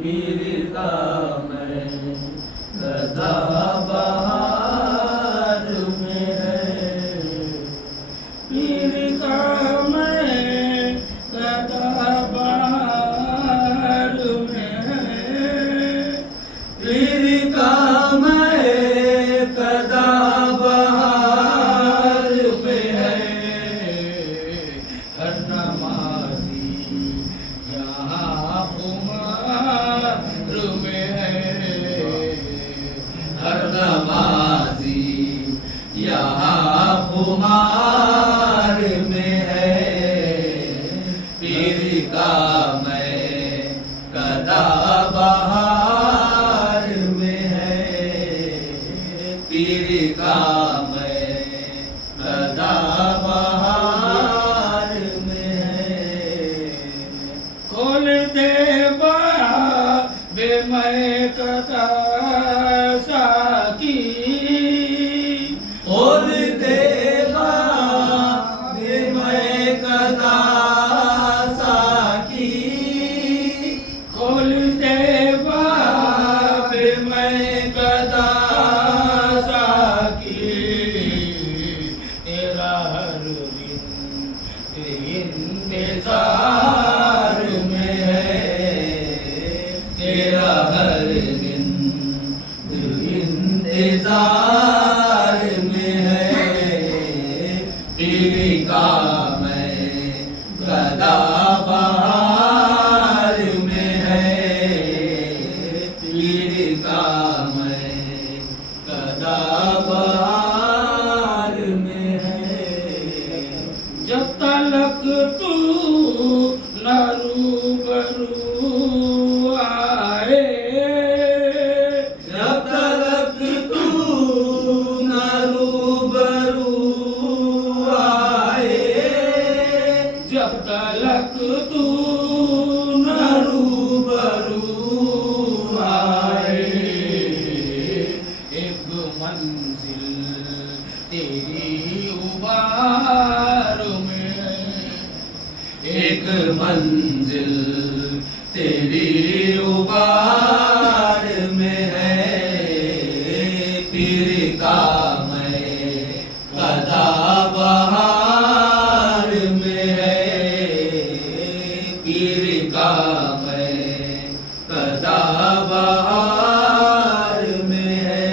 पीर का मैं सदा बहार में है। पीर का मैं सदा बहार में है। पीर का मैं सदा बहार में है। हर नमाज़ी यहाँ खुमार में है। हर नमाज़ी यहाँ खुमार में है। पीर का मैं सदा बहार में है। पीर का मैं सदा बहार में है। खोल दे बे मैं कदा साकी। खोल देगा बे मैं कदा साकी। खोल दे बे मैं कदा साकी। तेरा हर दिन इंतजार में है। तेरा हर दिन इंतजार में है। पीर का मैं सदा बहार में है। पीर का मैं सदा बहार में है। जब तलक तू न रूबरू आए। जब तक तू न रूबरू आए। जब तलक तू न रूबरू आए। एक मंजिल तेरी उबार में है। एक मंजिल तेरी उबार में है। पीर का मैं सदा बहार में है। पीर का मैं सदा बहार में है।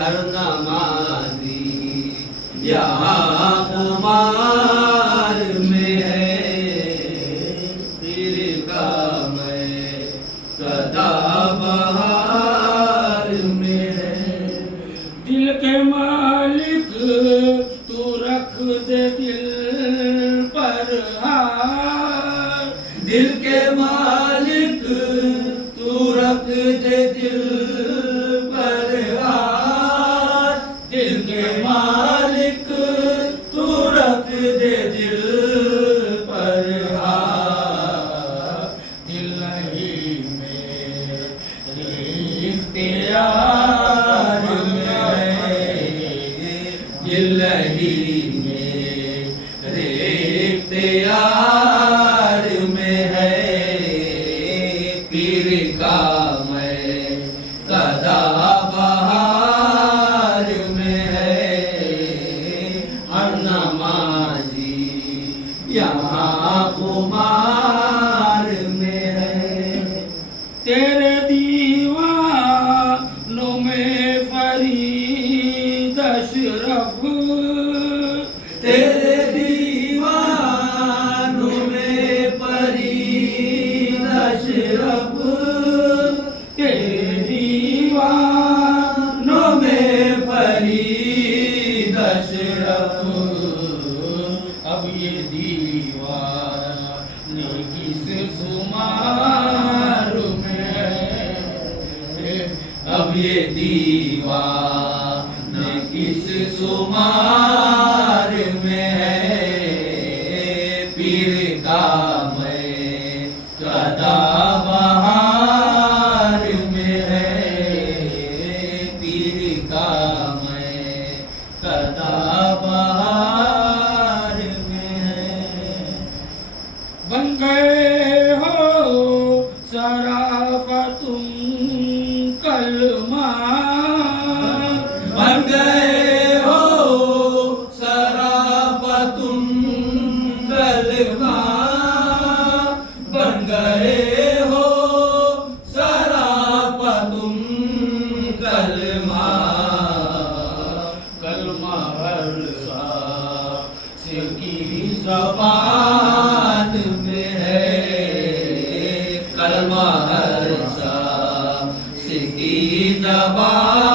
हर नमाज़ी यहाँ खुमार में है। पीर का मैं सदा बहार में है। दिल के मालिक तू रख दे दिल पर हार। दिल के मालिक तू रख दे दिल पर हाथ। दिल के मालिक तू रख दे दिल पर हाथ। दिल नहीं मेरे इख्तियार में है। दिल ही मेरे इख्तियार में है। पीर का मैं सदा बहार में है। हर नमाज़ी यहाँ खुमार में है। तेरे दीवानों में फरीद अशरफ। तेरे दीवानों में फरीद अशरफ। तेरे दीवानों में फरीद अशरफ। अब ये दीवाने किस शुमार में है। अब ये दीवाने किस शुमार में है। पीर का मैं सदा बहार में है। पीर का मैं सदा बहार में है। बन गए हो शराफतुम कलमा बन गए हो शराफतुम कलमा, बन गए हो शराफतुम कलमा। कलमा हर सांस की ज़बान में है, कलमा हर सांस की ज़बान